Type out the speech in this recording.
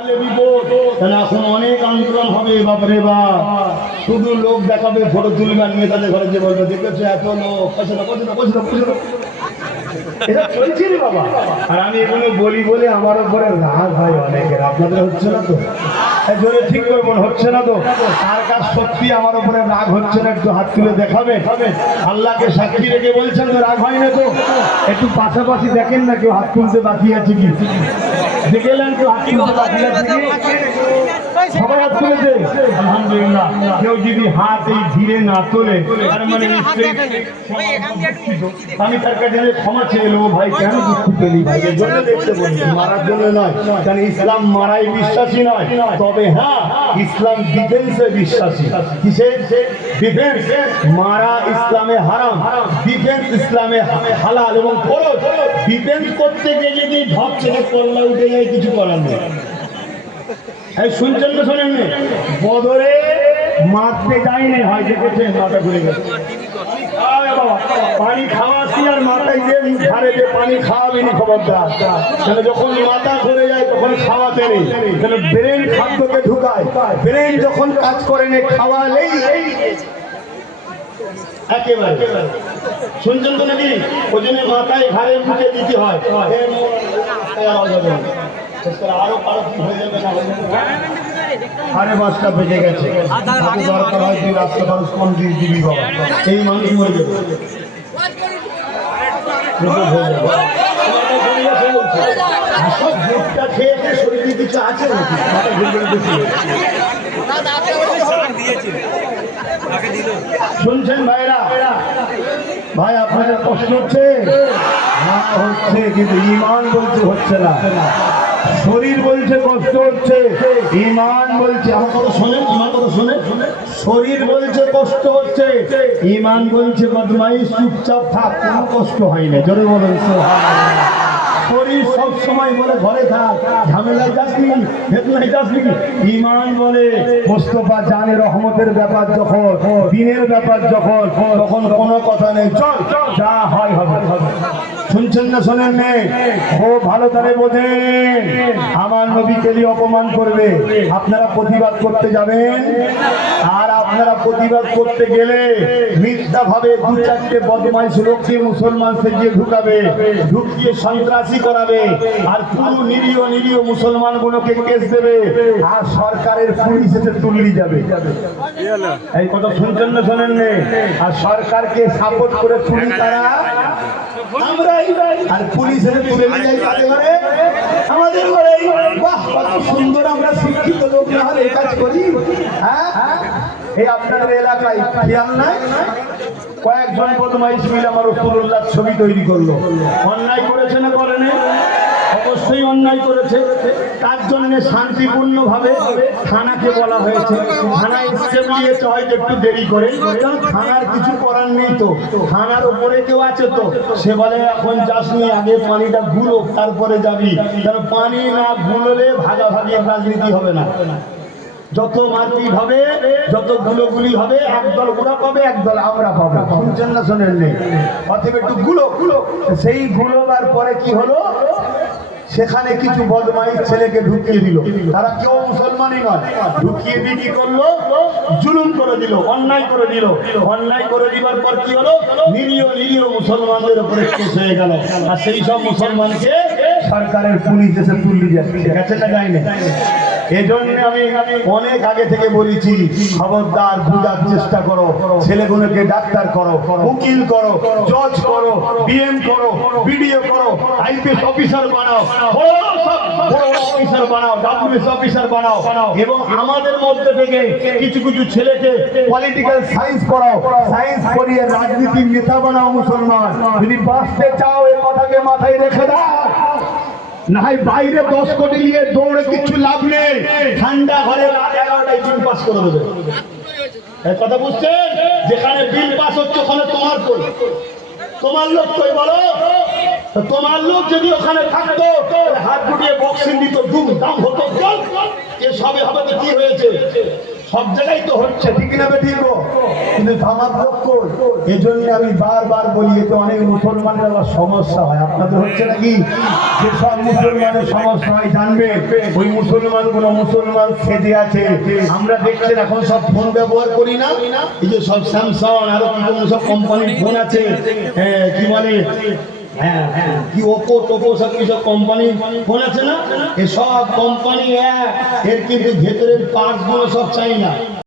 এখন অনেক আন্দোলন হবে বাপরে বাপ, শুধু লোক দেখাবে, ফটো তুলবে, নেতাদের ঘরে যে বলবে দেখেছো এত লোক, এটা চলছে রে বাবা। আর আমি এগুলো বলি বলে আমার উপরে রাগ হয় অনেকের, আপনাদের হচ্ছে না তো? জোরে ঠিক করে বল, হচ্ছে না তো? কার কার সত্যি আমার উপরে রাগ হচ্ছে না একটু হাত তুলে দেখাবে। আল্লাহকে সাক্ষী রেখে বলছেন তো রাগ হয় না তো? একটু পাশাপাশি দেখেন না কেউ হাত তুলতে বাকি আছে কি, দেখলেন কেউ হাত তুলতে বাকি আছে কি? সবাই হাত তুলেছে আলহামদুলিল্লাহ। কেউ যদি হাত এই ধীরে না তোলে তার মানে আমি তার কাছে ক্ষমা চেয়ে এলো, ভাই কেন দুঃখ পেলি ভাই, এর জন্য দেখতে বলছি, মারার জন্য নয়। কারণ ইসলাম মারাই বিশ্বাসী নয়, তবে হ্যাঁ ইসলাম ডিফেন্সে বিশ্বাসী। কিসে ডিফেন্স? মারা ইসলামে হারাম, ডিফেন্স ইসলামে হালাল এবং ফরজ। ডিফেন্স করতে গিয়ে যদি ঢপ ছেড়ে পড়লা উঠে যায়, কিছু করার নেই। শুনছেন না শোনেন? বদরে মারতে যায়নি, হয় দেখেছেন মাথা ঘুরে গেছে। পানি খাওয়াছি আর মাথায় যে ধারে যে পানি খাওয়াবিনি খবরদার। যখন মাথা ঘুরে যায় তখন খাওয়াতে নেই, ব্রেন খাদ্যকে ঢুকায়, ব্রেন যখন কাজ করে নেই খাওয়ালেই একেবারে। শুনছেন তো নাকি? ওই জন্য মাথায় ঘাড়ে মুখে দিতে হয়। আরো কি হয়ে যাবে না? সাড়ে 5টা বেজে গেছে, দরকার হয় তুই রাস্তা মানুষ কোন দিন দিবি বাবা, এই মানুষ মরে যাবে। খেয়ে শরীরে কিছু আছে শুনছেন ভাইরা? ভাই আপনাদের কষ্ট হচ্ছে? হচ্ছে, কিন্তু ইমান বলছে হচ্ছে না। শরীর বলছে কষ্ট হচ্ছে, ইমান বলছে, আমার কথা শোনেন, আমার কথা শোনে, শরীর বলছে কষ্ট হচ্ছে, ইমান বলছে বদমাইশ চুপচাপ থাক, কোনো কষ্ট হয় না। জোরে বলেন সুবহানাল্লাহ। শরীর সব সময় বলে ঘরে থাক, ঝামেলায় যাসনি, ফেতনায় যাসনি। ইমান বলে মোস্তফা জানে রহমতের ব্যাপার যখন, দিনের ব্যাপার যখন, তখন কোনো কথা নেই, চল যা হয় হবে। শুনছেন না শোনেন নেই? খুব ভালো করে বোঝেন, আমার নবীকে নিয়ে অপমান করবে, আপনারা প্রতিবাদ করতে যাবেন। আর আপনারা প্রতিবাদ করতে গেলে মিথ্যা ভাবে 2-4টে বদমাইশ লোককে মুসলমান সেজিয়ে ঢুকাবে, ঢুকিয়ে সন্ত্রাসী করাবে, আর পুরো নিরীহ নিরীহ মুসলমান গুলোকে কেস দেবে, আর সরকারের পুলিশ এসে তুললি যাবে। এই কথা শুনছেন না শোনেন নেই? আর সরকারকে সাপোর্ট করে তুলি তারা, আমরাই, আর পুলিশ এসে তুলে নিয়ে যায় কাদের ঘরে? আমাদের ঘরে। বাহ, কত সুন্দর, আমরা শিক্ষিত লোক না হলে এই কাজ করি? হ্যাঁ, এই আপনাদের এলাকায় খেয়াল নাই? কয়েকজন বদমাইশ মিলে আমার রাসূলুল্লাহর ছবি তৈরি করলো। অন্যায় করেছে না করেনি? অবশ্যই অন্যায় করেছে। তার জন্য শান্তিপূর্ণ ভাবে থানাকে বলা হয়েছে, থানায় স্টেপ দিয়েছে, হয়তো একটু দেরি করে, কারণ থানার কিছু করার নেই তো, থানার উপরে কেউ আছে তো, সে বলে এখন যাসনি, আগে পানিটা গুলো তারপরে যাবি, কারণ পানি না গুলোলে ভাগাভাগি রাজনীতি হবে না। যত মারপিট হবে, যত গুলোগুলি হবে, একদল ওরা পাবে, একদল আমরা পাবো। শুনছেন না শোনেন নেই? অতএব একটু গুলো, সেই গুলোবার পরে কি হলো, সেখানে কিছু বদমাইশ ছেলেকে ঢুকিয়ে দিল, তারা কেউ মুসলমানই নয়, ঢুকিয়ে দিয়ে কি করলো, জুলুম করে দিল, অন্যায় করে দিল। অন্যায় করে দিবার পর কি হলো, নিরীহ নিরীহ মুসলমানদের উপরে কেস হয়ে গেল, আর সেই সব মুসলমানকে সরকারের পুলিশ এসে তুললি যাচ্ছে, গেছে না যায় না? এজন্য আমি অনেক আগে থেকে বলেছি, খবরদার বুঝার চেষ্টা করো, ছেলেগুলোকে ডাক্তার করো, উকিল করো, জজ করো, বিএম করো, বিডিও করো, আইপিএস অফিসার বানাও, অফিসার বানাও, ডাব্লিউএস অফিসার বানাও, এবং আমাদের মধ্যে থেকে কিছু কিছু ছেলেকে পলিটিক্যাল সায়েন্স পড়াও, সায়েন্স পড়িয়ে রাজনীতির নেতা বানাও মুসলমান। যদি বাঁচতে চাও এই কথাকে মাথায় রেখে দাও, না হয় বাইরে 10 কোটি নিয়ে দৌড়ে কিছু লাভ নেই, ঠান্ডা ঘরে রাত 11টায় বিল পাস করে দেবে। এই কথা বুঝছেন? যেখানে বিল পাস হচ্ছে ওখানে তোমার কই, তোমার লোক কই বলো? তোমার লোক যদি ওখানে থাকতো, হাত গুটিয়ে বক্সিং দিত, দুম দাম হতো, এ সবে হবে তো কি হয়েছে? সব জায়গায় তো হচ্ছে, ঠিক না ঠিক? কিন্তু ধামাক কই? এই জন্য আমি বারবার বলি, এতে অনেক মুসলমানের আবার সমস্যা হয়। আপনাদের হচ্ছে নাকি? যেসব মুসলমানের সমস্যা হয় জানবে, ওই মুসলমানগুলো মুসলমান সেজে আছে। আমরা দেখছেন এখন সব ফোন ব্যবহার করি না, এই যে সব স্যামসাং আরো কি কোন সব কোম্পানির ফোন আছে, কি বলে কি ওপো টোপো সব কিছু কোম্পানির ফোন আছে না, এসব কোম্পানি এর কিন্তু ভেতরের পার্টস গুলো সব চাই না।